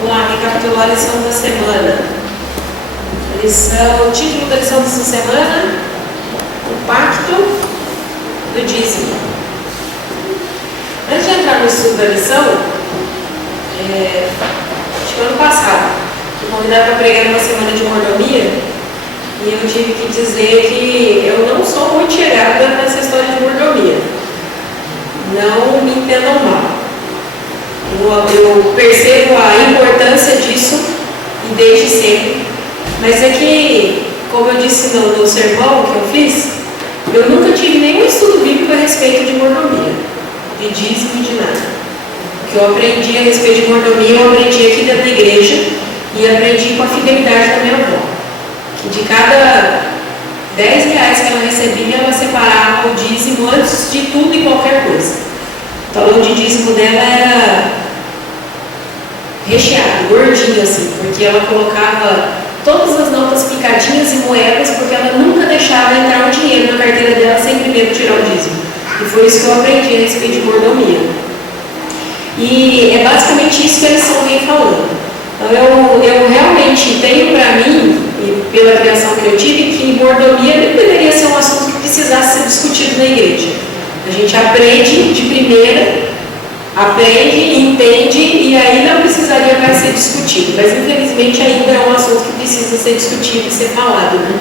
Vamos lá, recapitular a lição da semana. O título da lição dessa semana: o pacto do dízimo. Antes de entrar no estudo da lição, acho que ano passado, fui convidada para pregar numa semana de mordomia e eu tive que dizer que eu não sou muito chegada nessa história de mordomia. Não me entendam mal. Eu percebo a importância disso e desde sempre, mas é que, como eu disse no sermão que eu fiz, eu nunca tive nenhum estudo bíblico a respeito de mordomia, de dízimo e de nada. O que eu aprendi a respeito de mordomia, eu aprendi aqui dentro da igreja e aprendi com a fidelidade da minha avó, que de cada 10 reais que ela recebia, ela separava o dízimo antes de tudo e qualquer coisa. O talão de dízimo dela era recheado, gordinho assim, porque ela colocava todas as notas picadinhas e moedas, porque ela nunca deixava entrar o dinheiro na carteira dela sem primeiro tirar o dízimo. E foi isso que eu aprendi a respeito de mordomia. E é basicamente isso que a lição vem falando. Então eu realmente tenho para mim, e pela criação que eu tive, que mordomia nem deveria ser um assunto que precisasse ser discutido na igreja. A gente aprende de primeira, aprende, entende e aí não precisaria mais ser discutido. Mas infelizmente ainda é um assunto que precisa ser discutido e ser falado, né?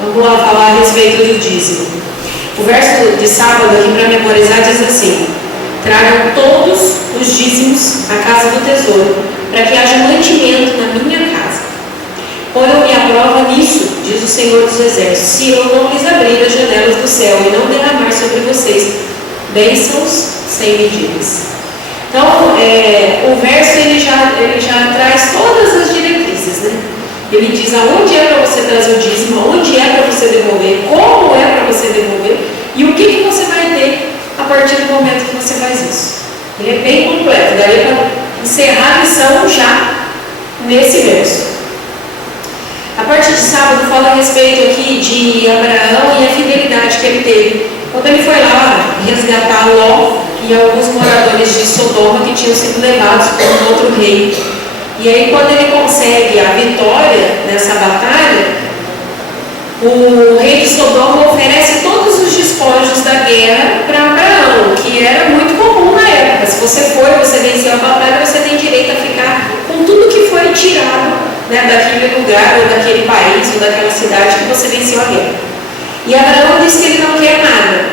Vamos lá falar a respeito do dízimo. O verso de sábado aqui para memorizar diz assim: tragam todos os dízimos à casa do tesouro, para que haja mantimento na minha casa. Ponham-me à prova nisso, diz o Senhor dos Exércitos, se eu não lhes abrir as janelas do céu e não derramar sobre vocês bênçãos sem medidas. Então, o verso ele já traz todas as diretrizes, né? Ele diz aonde é para você trazer o dízimo, aonde é para você devolver, como é para você devolver e o que você vai ter a partir do momento que você faz isso. Ele é bem completo, daí para encerrar a lição já nesse verso. A parte de sábado fala a respeito aqui de Abraão e a fidelidade que ele teve quando ele foi lá resgatar Ló e alguns moradores de Sodoma que tinham sido levados por um outro rei. E aí quando ele consegue a vitória nessa batalha, o rei de Sodoma oferece todos os despojos da guerra para Abraão, que era muito comum na época. Se você venceu a batalha, você tem direito a ficar com tudo que foi tirado, né, daquele lugar, ou daquele país, ou daquela cidade que você venceu a guerra. E Abraão diz que ele não quer nada,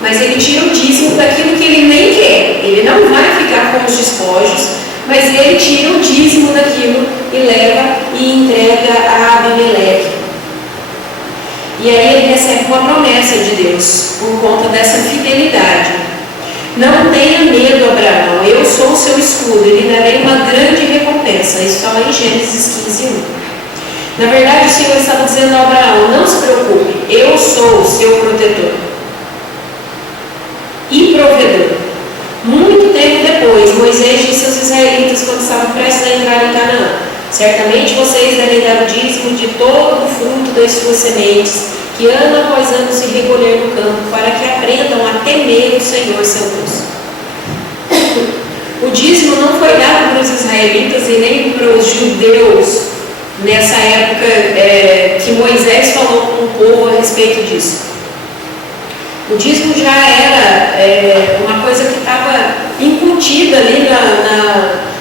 mas ele tira o dízimo daquilo que ele nem quer. Ele não vai ficar com os despojos, mas ele tira o dízimo daquilo e leva e entrega a Abimeleque. E aí ele recebe uma promessa de Deus por conta dessa fidelidade. Não tenha medo, Abraão, eu sou o seu escudo, e lhe darei uma grande recompensa. Isso está lá em Gênesis 15:1. Na verdade, o Senhor estava dizendo a Abraão: não se preocupe, eu sou o seu protetor e provedor. Muito tempo depois, Moisés disse aos israelitas quando estavam prestes a entrar em Canaã: certamente vocês devem dar o dízimo de todo o fruto das suas sementes, que ano após ano se recolher no campo, para que aprendam a temer o Senhor seu Deus. O dízimo não foi dado para os israelitas e nem para os judeus nessa época que Moisés falou com o povo a respeito disso. O dízimo já era uma coisa que estava incutida ali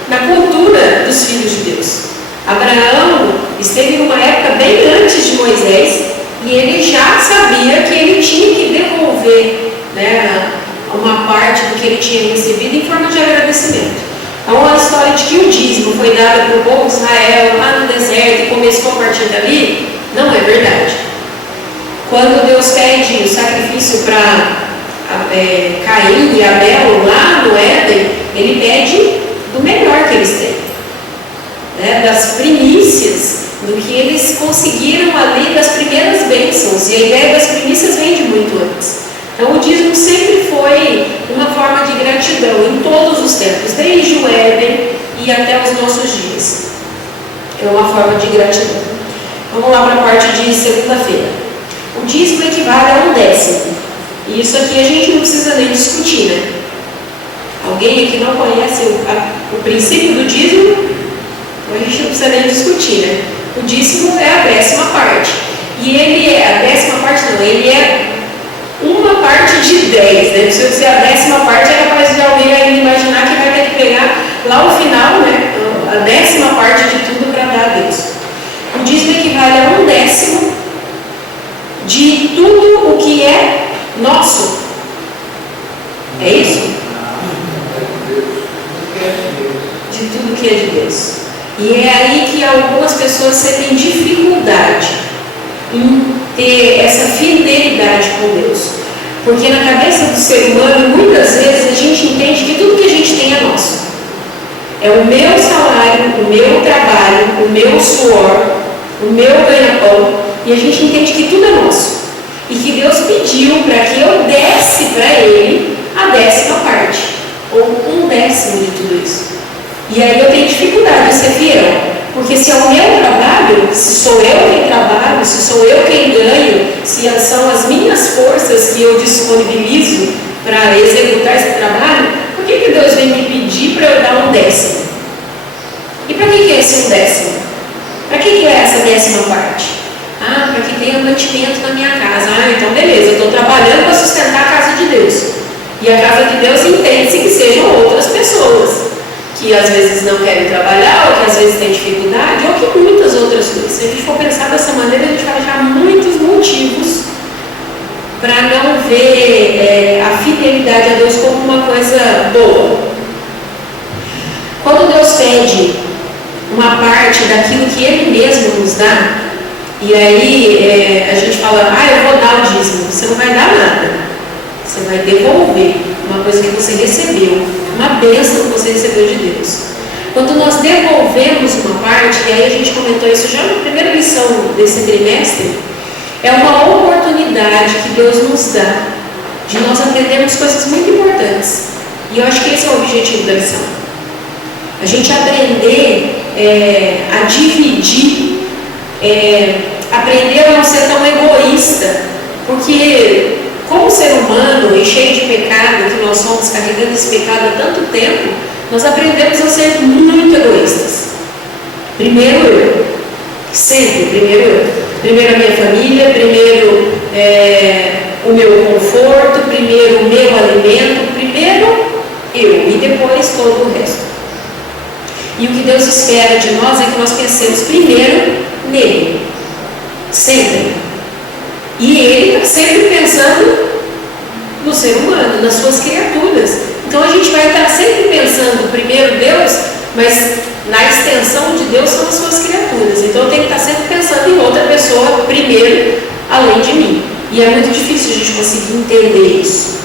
na cultura dos filhos de Deus. Abraão esteve numa época bem antes de Moisés e ele já sabia que ele tinha que devolver, né, uma parte do que ele tinha recebido em forma de agradecimento. Então a história de que o dízimo foi dado para o povo de Israel lá no deserto e começou a partir dali, não é verdade. Quando Deus pede o sacrifício para Caim e Abel lá no Éden, ele pede do melhor que eles têm, né, das primícias, do que eles conseguiram ali, das primeiras bênçãos. E a ideia das primícias vem de muito antes. Então o dízimo sempre foi uma forma de gratidão em todos os tempos, desde o Éden e até os nossos dias. É uma forma de gratidão. Vamos lá para a parte de segunda-feira. O dízimo equivale a 1/10. E isso aqui a gente não precisa nem discutir, né? Alguém aqui não conhece o princípio do dízimo? Então a gente não precisa nem discutir, né? O dízimo é a 10ª parte. E ele é, a 10ª parte não, ele é uma parte de 10, né? Se eu dizer a 10ª parte, é capaz de alguém ainda imaginar que vai ter que pegar lá o final, né? A 10ª parte de tudo para dar a Deus. O dízimo equivale a 1/10 de tudo o que é nosso. É isso? De tudo que é de Deus. E é aí que algumas pessoas sentem dificuldade em ter essa fidelidade com Deus. Porque na cabeça do ser humano, muitas vezes a gente entende que tudo que a gente tem é nosso. É o meu salário, o meu trabalho, o meu suor, o meu ganha-pão. E a gente entende que tudo é nosso. E que Deus pediu para que eu desse para Ele a 10ª parte, ou 1/10 de tudo isso. E aí eu tenho dificuldade de ser fiel, porque se é o meu trabalho, se sou eu quem trabalho, se sou eu quem ganho, se são as minhas forças que eu disponibilizo para executar esse trabalho, por que Deus vem me pedir para eu dar 1/10? E para que é esse 1/10? Para que é essa 10ª parte? Ah, para que tenha mantimento na minha casa. Ah, então beleza, eu estou trabalhando para sustentar a casa de Deus. E a casa de Deus entende-se que sejam outras pessoas, que às vezes não querem trabalhar, ou que às vezes têm dificuldade, ou que muitas outras coisas. Se a gente for pensar dessa maneira, a gente vai achar muitos motivos para não ver a fidelidade a Deus como uma coisa boa. Quando Deus pede uma parte daquilo que Ele mesmo nos dá, e aí a gente fala, eu vou dar o dízimo. Você não vai dar nada. Você vai devolver uma coisa que você recebeu, uma bênção que você recebeu de Deus. Quando nós devolvemos uma parte, e aí a gente comentou isso já na primeira lição desse trimestre, é uma oportunidade que Deus nos dá de nós aprendermos coisas muito importantes. E eu acho que esse é o objetivo da lição. A gente aprender a dividir, aprender a não ser tão egoísta, porque como ser humano e cheio de pecado, que nós somos carregando esse pecado há tanto tempo, nós aprendemos a ser muito egoístas. Primeiro eu, sempre primeiro eu. Primeiro a minha família, primeiro o meu conforto, primeiro o meu alimento, primeiro eu e depois todo o resto. E o que Deus espera de nós é que nós pensemos primeiro nele, sempre. E Ele está sempre pensando no ser humano, nas suas criaturas. Então a gente vai estar sempre pensando primeiro Deus, mas na extensão de Deus são as suas criaturas. Então eu tenho que estar sempre pensando em outra pessoa primeiro, além de mim. E é muito difícil a gente conseguir entender isso.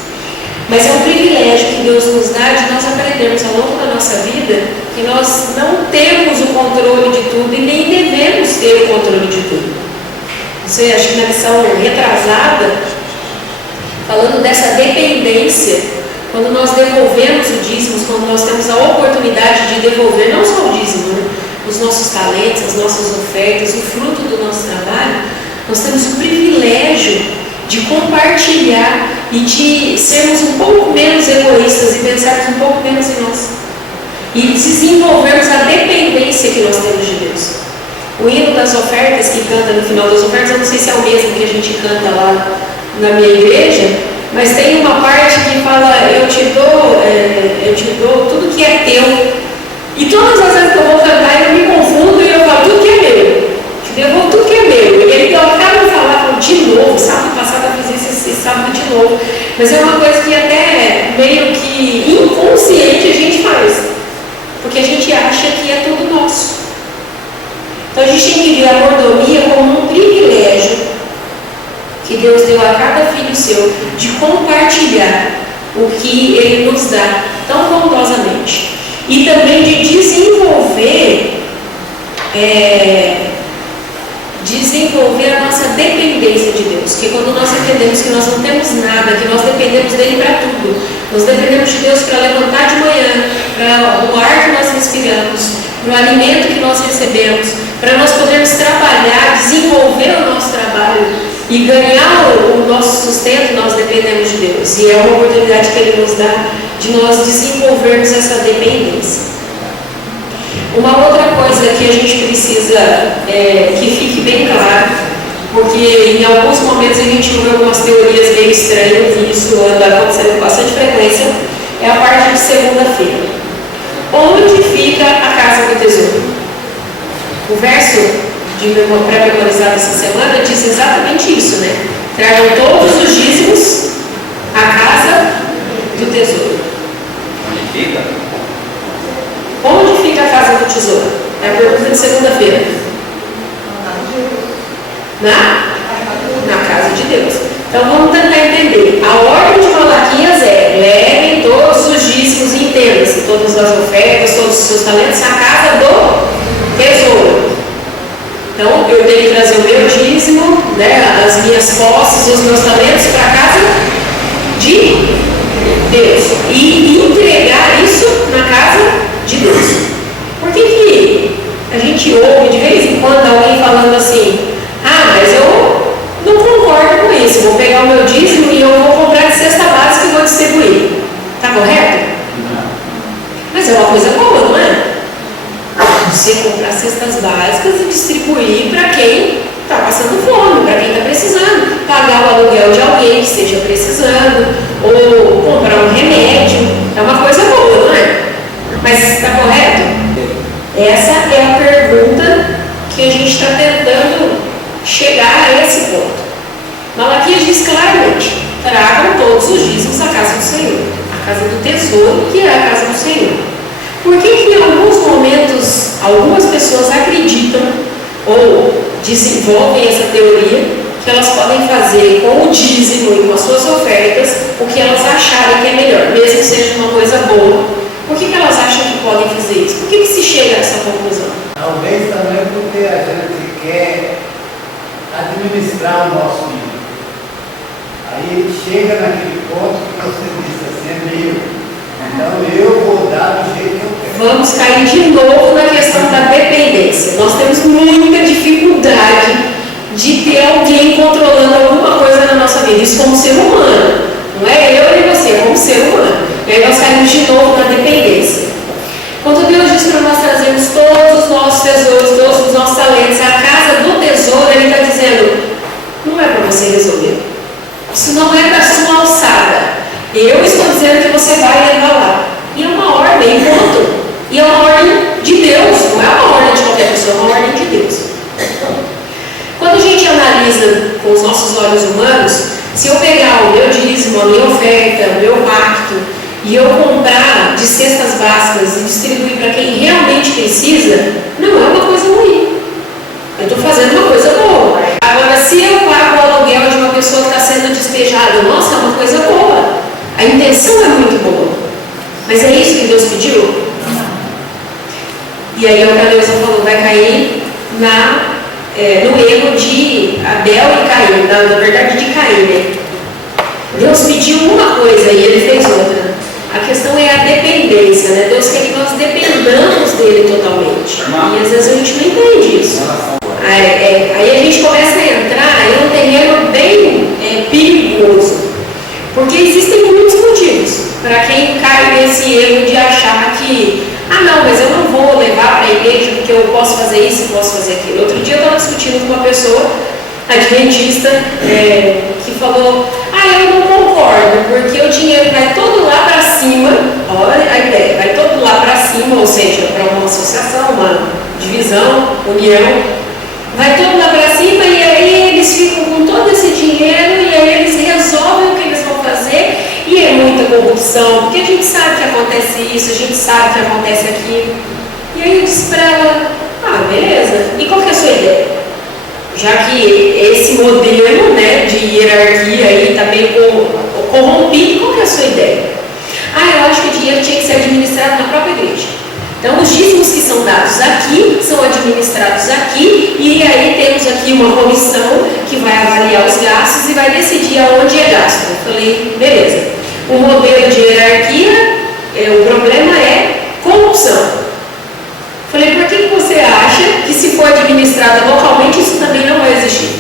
Mas é um privilégio que Deus nos dá de nós aprendermos ao longo da nossa vida que nós não temos o controle de tudo e nem devemos ter o controle de tudo. Você acha que na lição retrasada, falando dessa dependência, quando nós devolvemos o dízimo, quando nós temos a oportunidade de devolver não só o dízimo, né? Os nossos talentos, as nossas ofertas, o fruto do nosso trabalho, nós temos o privilégio de compartilhar e de sermos um pouco menos egoístas e pensarmos um pouco menos em nós. E desenvolvermos a dependência que nós temos de Deus. O hino das ofertas que canta no final das ofertas, eu não sei se é o mesmo que a gente canta lá na minha igreja, mas tem uma parte que fala, eu te dou tudo que é teu. E todas as vezes que eu vou cantar, eu me confundo e eu falo, tudo que é meu. Te devolvo tudo que é meu. E ele acaba de falar de novo, sábado passado eu fiz isso esse sábado de novo. Mas é uma coisa que até meio que inconsciente a gente faz. Porque a gente acha que é tudo nosso. Então a gente tem que ver a mordomia como um privilégio que Deus deu a cada filho seu de compartilhar o que Ele nos dá tão bondosamente. E também de desenvolver a nossa dependência de Deus. Que quando nós entendemos que nós não temos nada, que nós dependemos dele para tudo, nós dependemos de Deus para levantar de manhã, para o ar que nós respiramos, para o alimento que nós recebemos, para nós podermos trabalhar, desenvolver o nosso trabalho e ganhar o nosso sustento, nós dependemos de Deus. E é uma oportunidade que Ele nos dá de nós desenvolvermos essa dependência. Uma outra coisa coisa que a gente precisa que fique bem claro, porque em alguns momentos a gente ouve algumas teorias meio estranhas e isso anda acontecendo com bastante frequência, é a parte de segunda-feira. Onde fica a casa do tesouro? O verso pré-memorizado essa semana diz exatamente isso, né? Tragam todos os dízimos à casa do tesouro. Onde fica? Onde fica a casa do tesouro? É a pergunta de segunda-feira. Na casa de Deus. Então vamos tentar entender. A ordem de Malaquias é: levem todos os dízimos e entendam-se, todas as ofertas, todos os seus talentos, à casa do tesouro. Então eu tenho que trazer o meu dízimo, né, as minhas posses, os meus talentos para a casa de Deus e entregar isso na casa de Deus. Por que a gente ouve de vez em quando alguém falando assim: ah, mas eu não concordo com isso, vou pegar o meu dízimo e eu vou comprar de cesta básica e vou distribuir. Está correto? Não. Mas é uma coisa boa, não é? Você comprar cestas básicas e distribuir para quem está passando fome, para quem está precisando, pagar o aluguel de alguém que esteja precisando, ou comprar um remédio, é uma coisa boa, não é? Mas está correto? Essa é a pergunta que a gente está tentando chegar a esse ponto. Malaquias diz claramente: tragam todos os dízimos à casa do Senhor, a casa do tesouro, que é a casa do Senhor. Por que em alguns momentos algumas pessoas acreditam ou desenvolvem essa teoria que elas podem fazer com o dízimo e com as suas ofertas o que elas acharem que é melhor, mesmo que seja uma coisa boa? Por que elas acham que podem fazer isso? Por que se chega a essa conclusão? Talvez também porque a gente quer administrar o nosso dinheiro. Aí chega naquele ponto que você diz assim: é meu. Então eu vou dar do jeito que eu quero. Vamos cair de novo na questão da dependência. Nós temos muita dificuldade de ter alguém controlando alguma coisa na nossa vida. Isso como ser humano. Não é eu e você, é como ser humano. E aí nós caímos de novo na dependência. Quando Deus diz para nós trazermos todos os nossos tesouros, todos os nossos talentos à casa do tesouro, Ele está dizendo: não é para você resolver. Isso não é da sua alçada. Eu estou dizendo que você vai levar lá. E é uma ordem, ponto. E é uma ordem de Deus, não é uma ordem de qualquer pessoa, é uma ordem de Deus. Quando a gente analisa com os nossos olhos humanos, se eu pegar o meu dízimo, a minha oferta, o meu pacto, e eu comprar de cestas básicas e distribuir para quem realmente precisa, não é uma coisa ruim. Eu estou fazendo uma coisa boa. Agora, se eu pago o aluguel de uma pessoa que está sendo despejada, nossa, é uma coisa boa. A intenção é muito boa. Mas é isso que Deus pediu? E aí é o que a Deusa falou, vai cair no erro de Abel e Caim, na verdade de Caim, né? Deus pediu uma coisa e ele fez outra. A questão é a dependência, né? Deus quer que nós dependamos dele totalmente. E às vezes a gente não entende isso. Aí a gente começa a entrar em um terreno bem perigoso. Porque existem muitos motivos para quem cai nesse erro de achar que não, mas eu não vou levar para a igreja porque eu posso fazer isso e posso fazer aquilo. Outro dia eu estava discutindo com uma pessoa adventista que falou: eu não concordo, porque o dinheiro vai todo lá para cima, olha a ideia, vai todo lá para cima, ou seja, para uma associação, uma divisão, união, vai todo lá para cima e aí eles ficam com todo esse dinheiro e aí eles resolvem o que eles vão fazer e é muita corrupção, porque a gente sabe que acontece isso, a gente sabe que acontece aquilo. E aí eu disse para ela: beleza, e qual que é a sua ideia? Já que esse modelo, né, de hierarquia aí está meio corrompido, qual que é a sua ideia? Eu acho que o dinheiro tinha que ser administrado na própria igreja. Então, os dízimos que são dados aqui, são administrados aqui, e aí temos aqui uma comissão que vai avaliar os gastos e vai decidir aonde é gasto. Eu falei: beleza. O modelo de hierarquia, o problema é corrupção. Falei: por que você acha que se for administrada localmente, isso também não vai existir?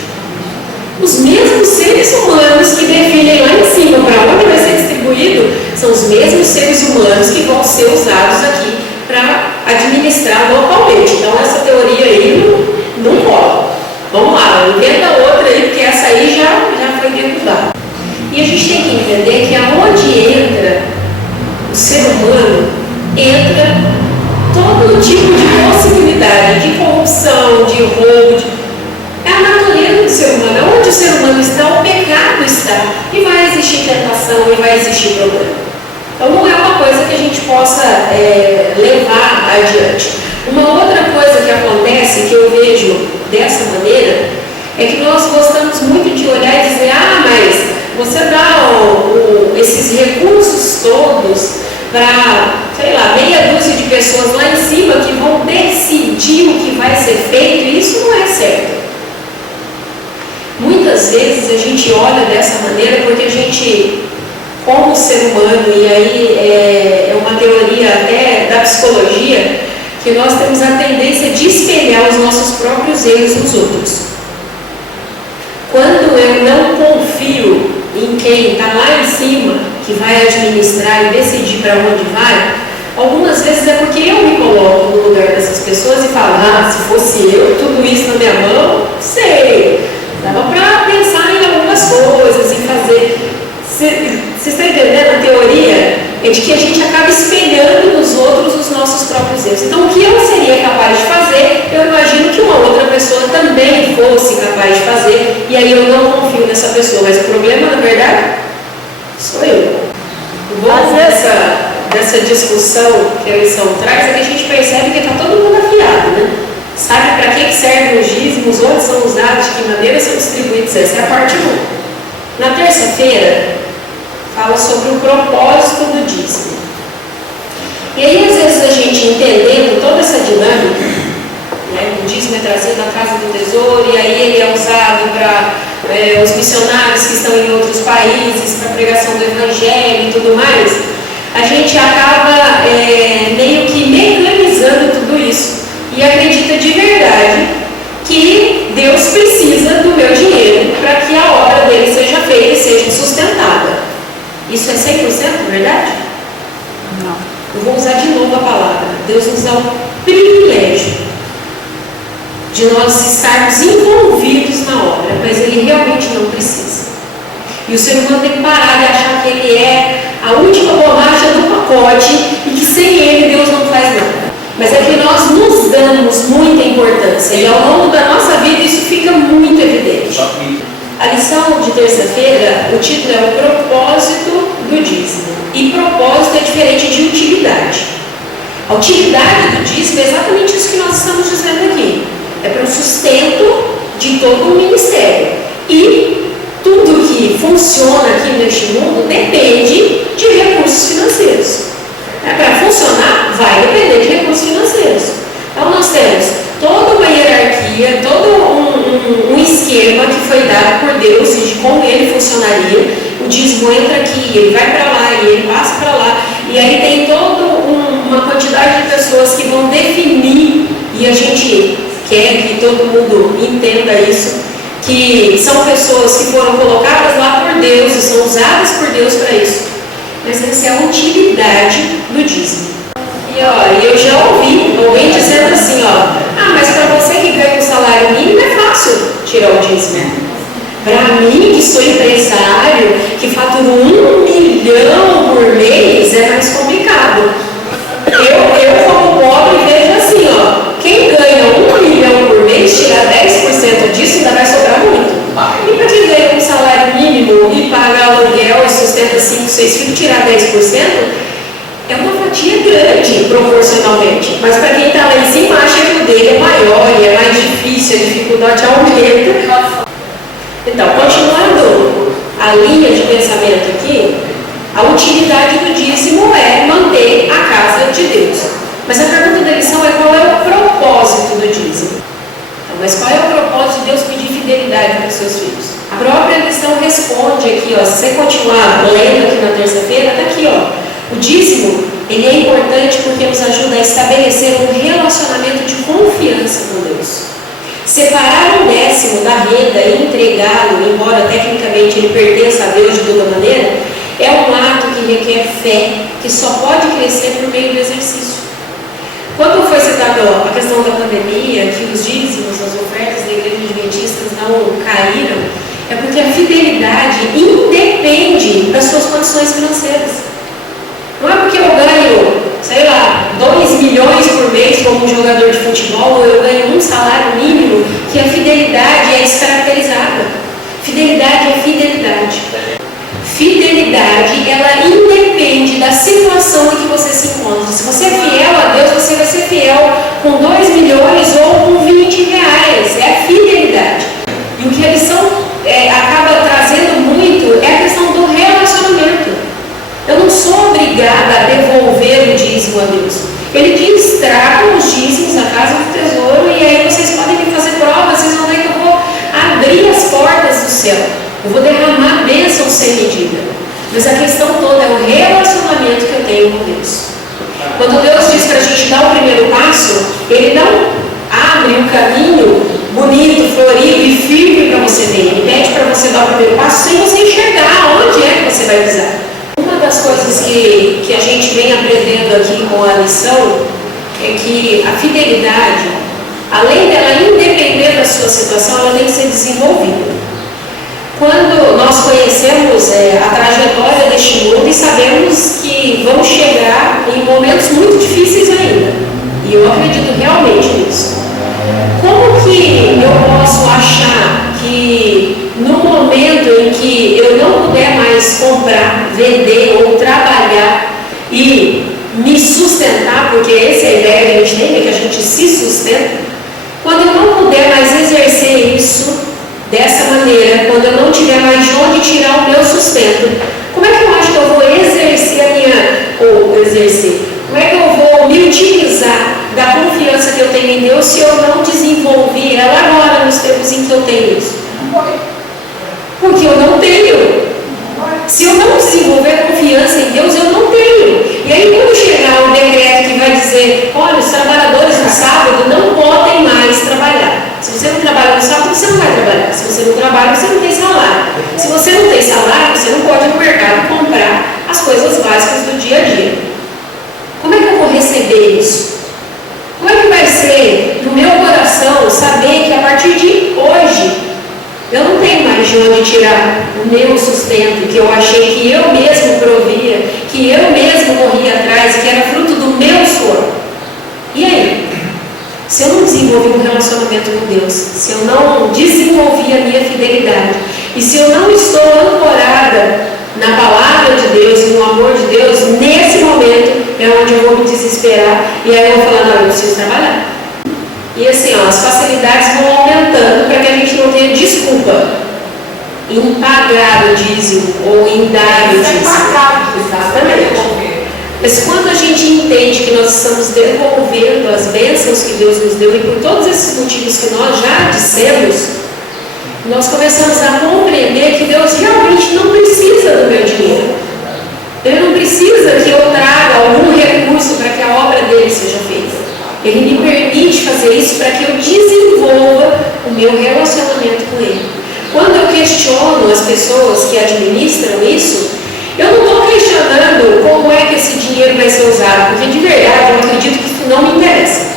Os mesmos seres humanos que definem lá em cima para onde vai ser distribuído, são os mesmos seres humanos que vão ser usados aqui para administrar localmente. Então, essa insalubridade, de corrupção, de roubo, é a natureza do ser humano. Onde o ser humano está, o pecado está. E vai existir tentação, e vai existir problema. Então não é uma coisa que a gente possa levar adiante. Uma outra coisa que acontece, que eu vejo dessa maneira, é que nós gostamos muito de olhar e dizer, mas você dá esses recursos todos para, sei lá, meia dúzia de pessoas lá em cima que vão decidir o que vai ser feito, e isso não é certo. Muitas vezes a gente olha dessa maneira porque a gente, como ser humano, e aí é uma teoria até da psicologia, que nós temos a tendência de espelhar os nossos próprios erros nos outros. Quando eu não confio em quem está lá em cima, que vai administrar e decidir para onde vai, algumas vezes é porque eu me coloco no lugar dessas pessoas e falo, se fosse eu, tudo isso na minha mão, sei, dava para pensar em algumas coisas, em fazer. Vocês estão entendendo? A teoria é de que a gente acaba espelhando nos outros os nossos próprios erros. Então, o que eu seria capaz de fazer, eu imagino que uma outra pessoa também fosse capaz de fazer, e aí eu não confio nessa pessoa. Mas o problema, na verdade, sou eu. O bom dessa discussão que a lição traz é que a gente percebe que está todo mundo afiado, né? Sabe para que servem os dízimos, onde são usados, de que maneira são distribuídos. Essa é a parte 1. Na terça-feira, fala sobre o propósito do dízimo. E aí, às vezes, a gente entendendo toda essa dinâmica, né, o dízimo é trazido à casa do tesouro, e aí ele é usado para os missionários que estão em outros países, para a pregação do evangelho e tudo mais, a gente acaba meio que mecanizando tudo isso e acredita de verdade que Deus precisa do meu dinheiro para que a obra dele seja feita e seja sustentada. Isso é 100% verdade? Não. Eu vou usar de novo a palavra. Deus nos dá o privilégio de nós estarmos envolvidos na obra, mas Ele realmente não precisa. E o ser humano tem que parar de achar que ele é a última bolacha do pacote e que sem Ele Deus não faz nada. Mas é que nós nos damos muita importância e ao longo da nossa vida isso fica muito evidente. A lição de terça-feira, o título é o propósito do dízimo. E propósito é diferente de utilidade. A utilidade do dízimo é exatamente isso que nós estamos dizendo aqui. É para o sustento de todo o ministério. E tudo que funciona aqui neste mundo depende de recursos financeiros. Para funcionar, vai depender de recursos financeiros. Então nós temos toda uma hierarquia, todo um esquema que foi dado por Deus e de como ele funcionaria. O dízimo entra aqui, ele vai para lá, e ele passa para lá, e aí tem toda uma quantidade de pessoas que vão definir, e a gente quer que todo mundo entenda isso, que são pessoas que foram colocadas lá por Deus e são usadas por Deus para isso. Mas essa é a utilidade do dízimo. E eu já ouvi alguém dizendo assim, mas para você que ganha um salário mínimo é fácil tirar o dízimo. Para mim, que sou empresário, que faturo 1 milhão por mês, é mais complicado. Eu como pobre, vejo assim, quem ganha 1 milhão por mês, tirar 10% disso, ainda vai sobrar muito. E para quem ganha um salário mínimo e paga aluguel e sustenta 5, 6 filhos, tirar 10%, é uma fatia grande proporcionalmente. Mas para quem está lá em cima, acha que o dele é maior e é mais difícil, a dificuldade aumenta. Então, continuando a linha de pensamento aqui, a utilidade do dízimo é manter a casa de Deus. Mas a pergunta da lição é qual é o propósito do dízimo? Então, mas qual é o propósito de Deus pedir fidelidade para os seus filhos? A própria lição responde aqui, se você continuar lendo aqui na terça-feira, está aqui, o dízimo, ele é importante porque nos ajuda a estabelecer um relacionamento de confiança com Deus. Separar um 10º da renda e entregá-lo, embora tecnicamente ele pertença a Deus de toda maneira, é um ato que requer fé, que só pode crescer por meio do exercício. Quando foi citada a questão da pandemia, que os dízimos, as ofertas da igreja adventista não caíram, é porque a fidelidade independe das suas condições financeiras. Não é porque eu ganho, 2 milhões por mês como um jogador de futebol futebol, ou eu ganho um salário mínimo, que a fidelidade é descaracterizada. Fidelidade é fidelidade. Fidelidade, ela independe da situação em que você se encontra. Se você é fiel a Deus, você vai ser fiel com 2 milhões ou com 20 reais. É a fidelidade. E o que a lição acaba trazendo muito é a questão do relacionamento. Eu não sou obrigada a devolver o dízimo a Deus. Ele diz: tragam os dízimos à casa do tesouro, e aí vocês podem me fazer provas, vocês vão ver que eu vou abrir as portas do céu. Eu vou derramar bênção sem medida. Mas a questão toda é o relacionamento que eu tenho com Deus. Quando Deus diz para a gente dar o primeiro passo, Ele não abre um caminho bonito, florido e firme para você ver. Ele pede para você dar o primeiro passo sem você enxergar onde é que você vai pisar. Uma das coisas que a gente vem aprendendo aqui com a lição é que a fidelidade, além dela independer da sua situação, ela tem que ser desenvolvida. Quando nós conhecemos a trajetória deste mundo e sabemos que vamos chegar em momentos muito difíceis ainda, e eu acredito realmente nisso, como que eu posso achar que no momento em que eu não puder mais comprar, vender ou trabalhar e me sustentar, porque essa é a ideia que a gente tem, que a gente se sustenta, quando eu não puder mais exercer isso dessa maneira, quando eu não tiver mais de onde tirar o meu sustento, como é que eu acho que eu vou exercer como é que eu vou me utilizar da confiança que eu tenho em Deus se eu não desenvolver ela agora, nos tempos em que eu tenho isso? Porque eu não tenho. Se eu não desenvolver confiança em Deus, eu não tenho. E aí quando chegar um decreto que vai dizer: olha, os trabalhadores no sábado não podem mais trabalhar. Se você não trabalha no sábado, você não vai trabalhar. Se você não trabalha, você não tem salário. Se você não tem salário, você não pode ir no mercado comprar as coisas básicas do dia a dia. Como é que eu vou receber isso? Como é que vai ser no meu coração saber que a partir de hoje eu não tenho mais de onde tirar o meu sustento, que eu achei que eu mesmo provia, que eu mesmo corria atrás, que era fruto do meu suor? E aí? Se eu não desenvolvi um relacionamento com Deus, se eu não desenvolvi a minha fidelidade, e se eu não estou ancorada na palavra de Deus e no amor de Deus, nesse momento é onde eu vou me desesperar, e aí eu vou falar: não, eu preciso trabalhar. E assim, as facilidades vão aumentando para que a gente não tenha desculpa em pagar o dízimo ou em dar o dízimo. Exatamente. Mas quando a gente entende que nós estamos devolvendo as bênçãos que Deus nos deu, e por todos esses motivos que nós já dissemos, nós começamos a compreender que Deus realmente não precisa do meu dinheiro. Ele não precisa que eu traga algum recurso para que a obra dele seja feita. Ele me permite fazer isso para que eu desenvolva o meu relacionamento com Ele. Quando eu questiono as pessoas que administram isso, eu não estou questionando como é que esse dinheiro vai ser usado, porque de verdade eu acredito que isso não me interessa.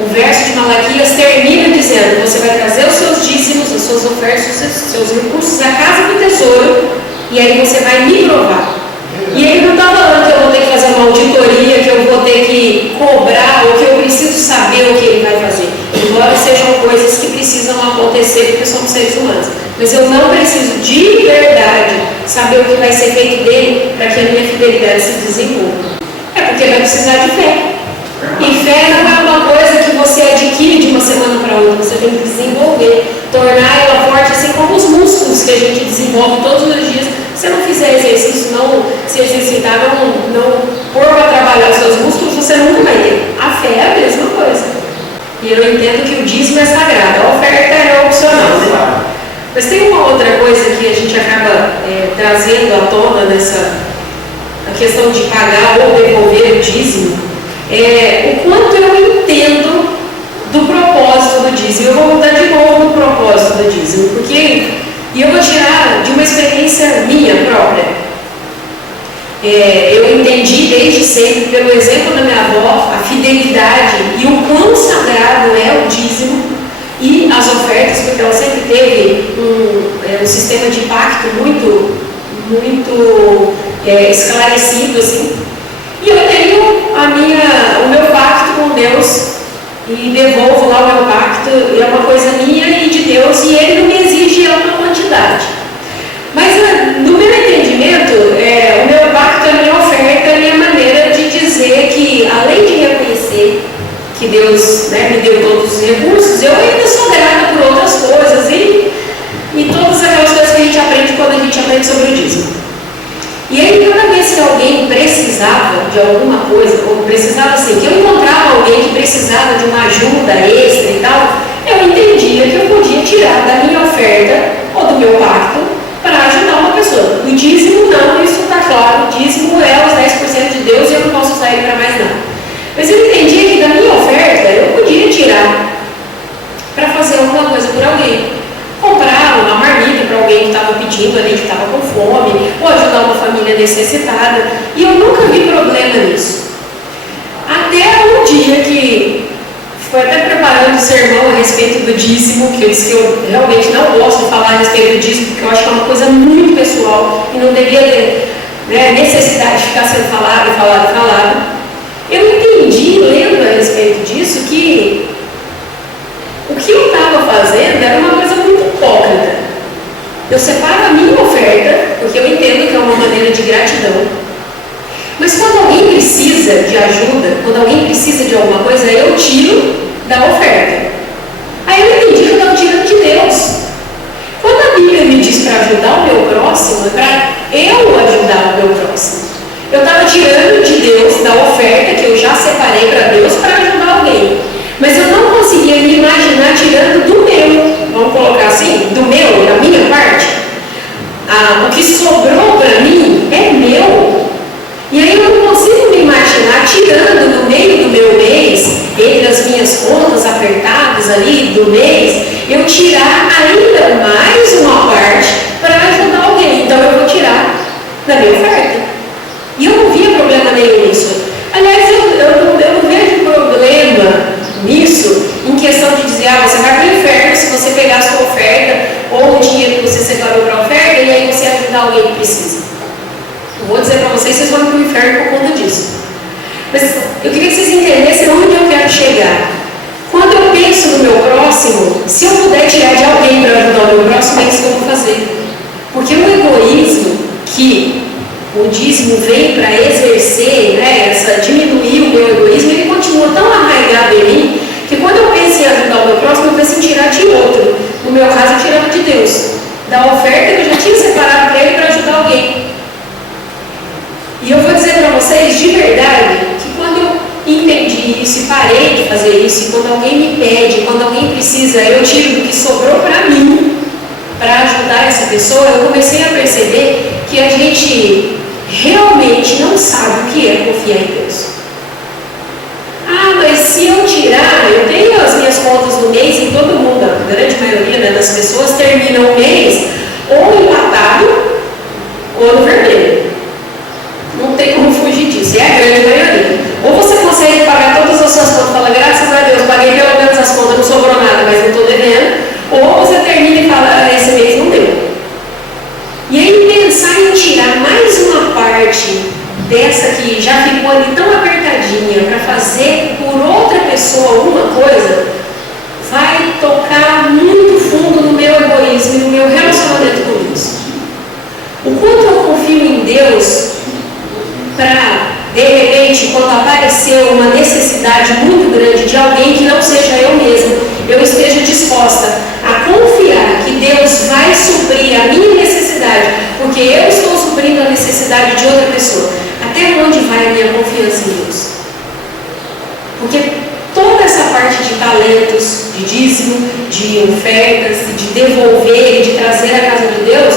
O verso de Malaquias termina dizendo: você vai trazer os seus dízimos, as suas ofertas, os seus recursos à casa do tesouro, e aí você vai me provar. E ele não está falando que eu vou ter que fazer uma auditoria, que eu vou ter que cobrar, ou que eu preciso saber o que ele vai fazer. Embora sejam coisas que precisam acontecer, porque somos seres humanos. Mas eu não preciso de verdade saber o que vai ser feito dele para que a minha fidelidade se desenvolva. É porque vai precisar de fé. E fé não é uma coisa que você adquire de uma semana para outra, você tem que desenvolver, tornar ela forte, assim como os músculos que a gente desenvolve todos os dias. Se você não fizer exercício, não se exercitar, não pôr para trabalhar os seus músculos, você nunca vai ter. A fé é a mesma coisa. E eu entendo que o dízimo é sagrado, a oferta é opcional, né? Mas tem uma outra coisa que a gente acaba trazendo à tona a questão de pagar ou devolver o dízimo, o quanto eu entendo do propósito do dízimo. Eu vou voltar de novo no propósito do dízimo, porque eu vou tirar de uma experiência minha própria. Eu entendi desde sempre, pelo exemplo da minha avó, a fidelidade e o quão sagrado é o dízimo e as ofertas, porque ela sempre teve um sistema de pacto muito esclarecido, assim. E eu tenho o meu pacto com Deus e devolvo lá o meu pacto, é uma coisa minha e de Deus, e Ele não me exige uma quantidade. Mas no meu entendimento, o meu pacto, a minha oferta, é a minha maneira de dizer que, além de reconhecer que Deus, né, me deu todos os recursos, eu ainda sou grata por outras coisas e todas aquelas coisas que a gente aprende quando a gente aprende sobre o dízimo. E aí, cada vez que alguém precisava de alguma coisa, ou precisava assim, que eu encontrava alguém que precisava de uma ajuda extra e tal, eu entendia que eu podia tirar da minha oferta ou do meu pacto para ajudar uma pessoa. O dízimo não, isso está claro, o dízimo é os 10% de Deus e eu não posso usar ele para mais nada. Mas eu entendia que da minha oferta eu podia tirar para fazer alguma coisa por alguém. Comprar uma marmita para alguém que estava pedindo ali, que estava com fome, ou ajudar uma família necessitada. E eu nunca vi problema nisso. Até um dia que foi até preparando um sermão a respeito do dízimo, que eu disse que eu realmente não gosto de falar a respeito do dízimo, porque eu acho que é uma coisa muito pessoal e não deveria ter, né, necessidade de ficar sendo falado. Eu entendi, lendo a respeito disso, que o que eu estava fazendo era uma coisa muito hipócrita. Eu separo a minha oferta, porque eu entendo que é uma maneira de gratidão. Mas quando alguém precisa de ajuda, quando alguém precisa de alguma coisa, eu tiro da oferta. Aí eu entendi que eu estava tirando de Deus. Quando a Bíblia me diz para ajudar o meu próximo, é para eu ajudar o meu próximo. Eu estava tirando de Deus, da oferta que eu já separei para Deus, para ajudar alguém. Mas eu não conseguia me imaginar tirando do meu, vamos colocar assim, do meu, da minha parte. O que sobrou para mim é meu. E aí eu não consigo me imaginar tirando do meio do meu mês, entre as minhas contas apertadas ali do mês, eu tirar ainda mais uma parte para ajudar alguém. Então eu vou tirar da minha oferta. E eu não via problema nenhum nisso. Aliás, eu não vejo problema nisso, em questão de dizer, você vai para o inferno se você pegar a sua oferta ou o dinheiro que você separou para a oferta e aí você ajudar alguém que precisa. Eu vou dizer para vocês vão para o inferno por conta disso. Mas eu queria que vocês entendessem onde eu quero chegar. Quando eu penso no meu próximo, se eu puder tirar de alguém para ajudar o meu próximo, é isso que eu vou fazer. Porque o egoísmo que o dízimo vem para exercer, né, diminuir o meu egoísmo, ele continua tão arraigado em mim, que quando eu penso em ajudar o meu próximo, eu penso em tirar de outro. No meu caso, eu tirava de Deus. Da oferta que eu já tinha separado para ele para ajudar alguém. E eu vou dizer para vocês, de verdade, que quando eu entendi isso e parei de fazer isso, e quando alguém me pede, quando alguém precisa, eu tiro do que sobrou para mim, para ajudar essa pessoa, eu comecei a perceber que a gente realmente não sabe o que é confiar em Deus. Mas se eu tirar, eu tenho as minhas contas no mês e todo mundo, a grande maioria, né, das pessoas terminam o mês ou empatado ou no vermelho. Não tem como fugir disso, é a grande maioria. Ou você consegue pagar todas as suas contas e fala, graças a Deus, paguei pelo menos as contas, não sobrou nada, mas não estou devendo. Ou você termina e fala, esse mês não deu. E aí pensar em tirar mais uma parte dessa que já ficou ali tão apertadinha para fazer por outra pessoa alguma coisa, vai tocar muito fundo no meu egoísmo e no meu relacionamento com Deus. O quanto eu confio em Deus para, de repente, quando apareceu uma necessidade muito grande de alguém que não seja eu mesma, eu esteja disposta a confiar que Deus vai suprir a minha necessidade, porque eu estou suprindo a necessidade de outra pessoa. Até onde vai a minha confiança em Deus? Porque toda essa parte de talentos, de dízimo, de ofertas, de devolver e de trazer à casa de Deus,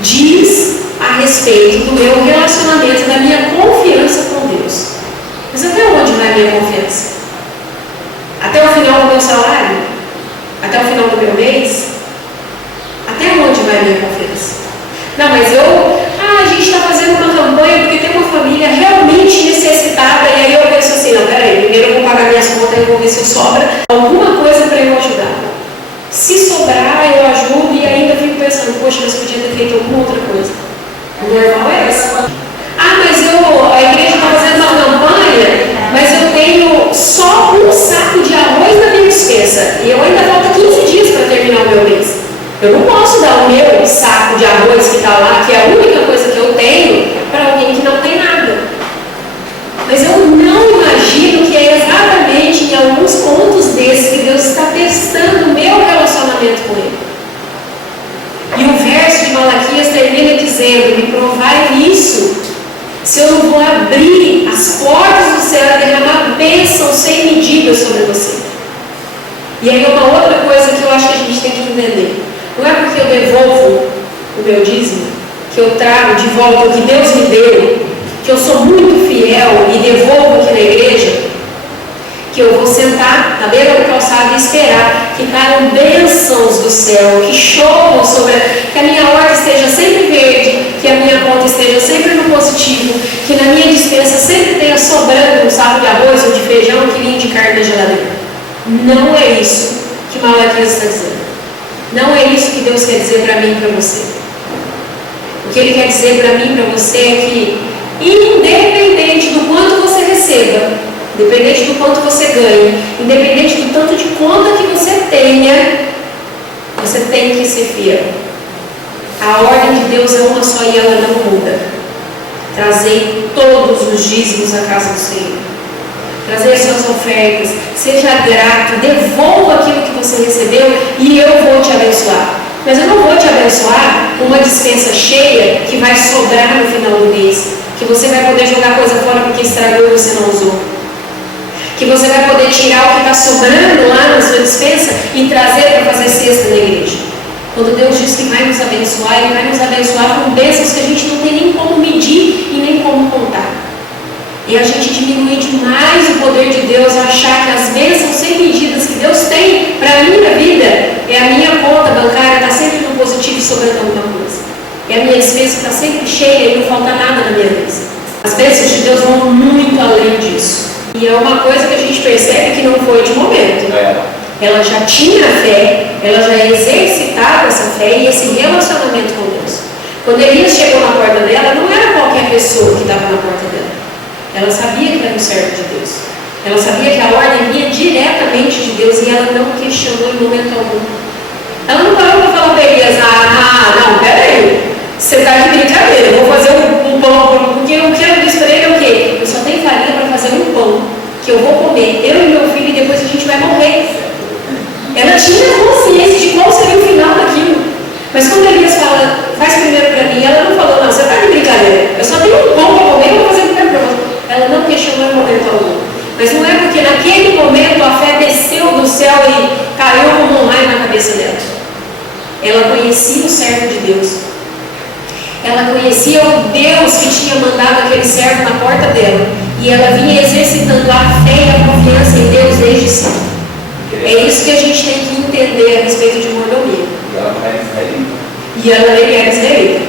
diz a respeito do meu relacionamento, da minha confiança com Deus. Mas até onde vai a minha confiança? Até o final do meu salário? Até o final do meu mês? Até onde vai a minha confiança? Não, mas a gente está fazendo uma campanha porque tem uma família realmente necessitada, e aí eu penso assim, não, peraí, primeiro eu vou pagar minhas contas e vou ver se sobra alguma coisa para eu ajudar. Se sobrar, eu ajudo e ainda fico pensando, poxa, mas podia ter feito alguma outra coisa. O normal é esse. Mas a igreja está fazendo uma campanha, mas eu tenho só um saco de arroz dispensa e eu ainda falta 15 dias para terminar o meu mês. Eu não posso dar o meu saco de arroz que está lá, que é a única coisa que eu tenho, para alguém que não tem nada. Mas eu não imagino que é exatamente em alguns pontos desses que Deus está testando o meu relacionamento com Ele. E o verso de Malaquias termina dizendo: me provai isso, se eu não vou abrir as portas do céu e derramar bênçãos sem medida sobre você. E aí uma outra coisa que eu acho que a gente tem que entender: não é porque eu devolvo o meu dízimo, que eu trago de volta o que Deus me deu, que eu sou muito fiel e devolvo aqui na igreja, que eu vou sentar na beira do calçado e esperar que caiam bênçãos do céu, que chovam sobre, que a minha horta esteja sempre verde, que a minha conta esteja sempre no positivo, que na minha despensa sempre tenha sobrando um saco de arroz ou de feijão, um quilinho de carne na geladeira. Não é isso que Malaquias está dizendo. Não é isso que Deus quer dizer para mim e para você. O que Ele quer dizer para mim e para você é que, independente do quanto você receba, independente do quanto você ganhe, independente do tanto de conta que você tenha, você tem que ser fiel. A ordem de Deus é uma só e ela não muda. Trazei todos os dízimos à casa do Senhor. Trazer as suas ofertas, seja grato, devolva aquilo que você recebeu e eu vou te abençoar. Mas eu não vou te abençoar com uma despensa cheia que vai sobrar no final do mês, que você vai poder jogar coisa fora porque estragou e você não usou, que você vai poder tirar o que está sobrando lá na sua despensa e trazer para fazer cesta na igreja. Quando Deus diz que vai nos abençoar, Ele vai nos abençoar com bênçãos que a gente não tem nem como medir e nem como contar. E a gente diminuir demais o poder de Deus, achar que as bênçãos sem medidas que Deus tem para a minha vida é a minha conta bancária está sempre no positivo e sobrando alguma coisa. É a minha despensa está sempre cheia e não falta nada na minha mesa. As bênçãos de Deus vão muito além disso. E é uma coisa que a gente percebe que não foi de momento. Ela já tinha fé, ela já exercitava essa fé e esse relacionamento com Deus. Quando Elias chegou na porta dela, não era qualquer pessoa que estava na porta dela. Ela sabia que era um servo de Deus. Ela sabia que a ordem vinha diretamente de Deus e ela não questionou em momento algum. Ela não parou para falar para Elias: não, peraí, você está de brincadeira, eu vou fazer um pão, porque o que eu disse para ele é o quê? Eu só tenho farinha para fazer um pão, que eu vou comer, eu e meu filho, e depois a gente vai morrer. Ela tinha consciência de qual seria o final daquilo. Mas quando Elias fala: faz primeiro para mim, ela não falou: não, você está de brincadeira, eu só tenho um pão para comer, eu vou fazer primeiro para você. Ela não questionou em momento algum. Mas não é porque naquele momento a fé desceu do céu e caiu como um raio na cabeça dela. Ela conhecia o servo de Deus. Ela conhecia o Deus que tinha mandado aquele servo na porta dela. E ela vinha exercitando a fé e a confiança em Deus desde sempre. É isso que a gente tem que entender a respeito de mordomia. E ela era israelita.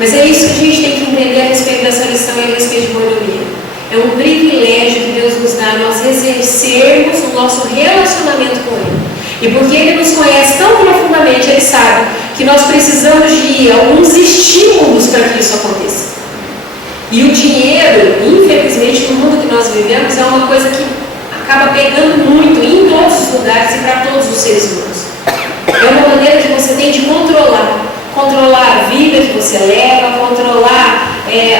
Mas é isso que a gente tem que entender a respeito dessa lição e a respeito de mordomia. É um privilégio que Deus nos dá, nós exercermos o nosso relacionamento com Ele. E porque Ele nos conhece tão profundamente, Ele sabe que nós precisamos de alguns estímulos para que isso aconteça. E o dinheiro, infelizmente, no mundo que nós vivemos, é uma coisa que acaba pegando muito em todos os lugares e para todos os seres humanos. É uma maneira que você tem de controlar a vida que você leva, controlar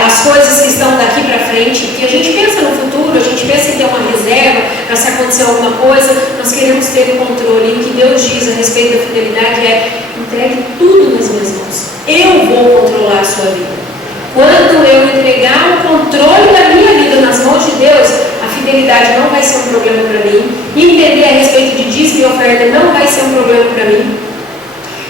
as coisas que estão daqui para frente, porque a gente pensa no futuro, a gente pensa em ter uma reserva para se acontecer alguma coisa, nós queremos ter o controle. E o que Deus diz a respeito da fidelidade é: entregue tudo nas minhas mãos, eu vou controlar a sua vida. Quando eu entregar o controle da minha vida nas mãos de Deus, a fidelidade não vai ser um problema para mim, entender a respeito de dízimo e oferta não vai ser um problema para mim,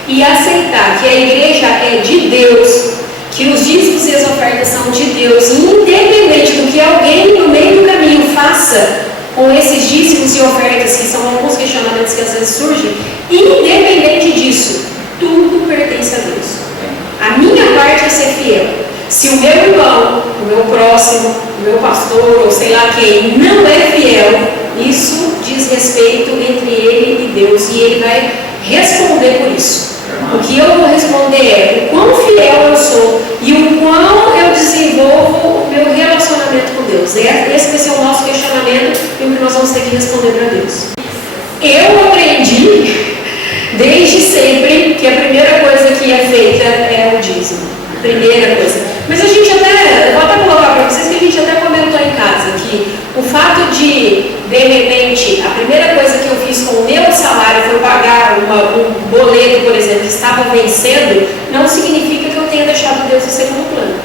e aceitar que a igreja é de Deus, que os dízimos e as ofertas são de Deus, independente do que alguém no meio do caminho faça com esses dízimos e ofertas, que são alguns questionamentos que às vezes surgem, independente disso, tudo pertence a Deus. A minha parte é ser fiel. Se o meu irmão, o meu próximo, o meu pastor, ou sei lá quem, não é fiel, isso diz respeito entre ele e Deus, e ele vai responder por isso. O que eu vou responder é o quão fiel eu sou e o quão eu desenvolvo o meu relacionamento com Deus. Esse vai ser o nosso questionamento e o que nós vamos ter que responder para Deus. Eu aprendi aprendi, desde sempre, que a primeira coisa que é feita é o dízimo. Primeira coisa. Mas a gente até, vou até colocar para vocês que a gente até comentou em casa, que o fato de repente, a primeira coisa que eu fiz com o meu salário foi pagar um boleto, por exemplo, que estava vencendo, não significa que eu tenha deixado Deus em segundo plano.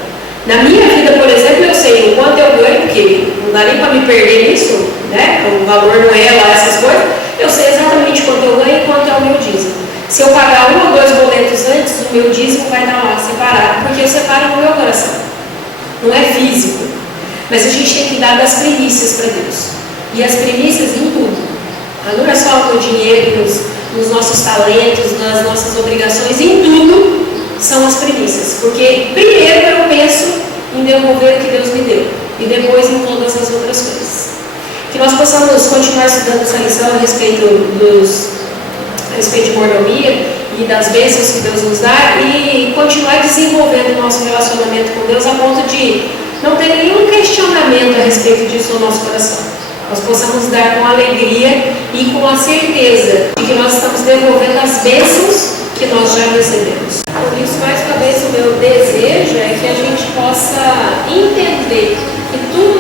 Na minha vida, por exemplo, eu sei o quanto eu ganho, porque não dá nem para me perder nisso, né? O valor não é lá, essas coisas. Eu sei exatamente quanto eu ganho e quanto é o meu dízimo. Se eu pagar 1 ou 2 boletos antes, o meu dízimo vai estar lá separado, porque eu separo no meu coração. Não é físico. Mas a gente tem que dar das primícias para Deus. E as primícias em tudo. Não é só no dinheiro, nos nossos talentos, nas nossas obrigações, em tudo são as primícias. Porque primeiro eu penso em devolver o que Deus me deu. E depois em todas as outras coisas. Que nós possamos continuar estudando essa lição a respeito de mordomia e das bênçãos que Deus nos dá e continuar desenvolvendo o nosso relacionamento com Deus a ponto de não ter nenhum questionamento a respeito disso no nosso coração. Nós possamos dar com alegria e com a certeza de que nós estamos devolvendo as bênçãos que nós já recebemos. Por isso, mais uma vez, o meu desejo é que a gente possa entender que tudo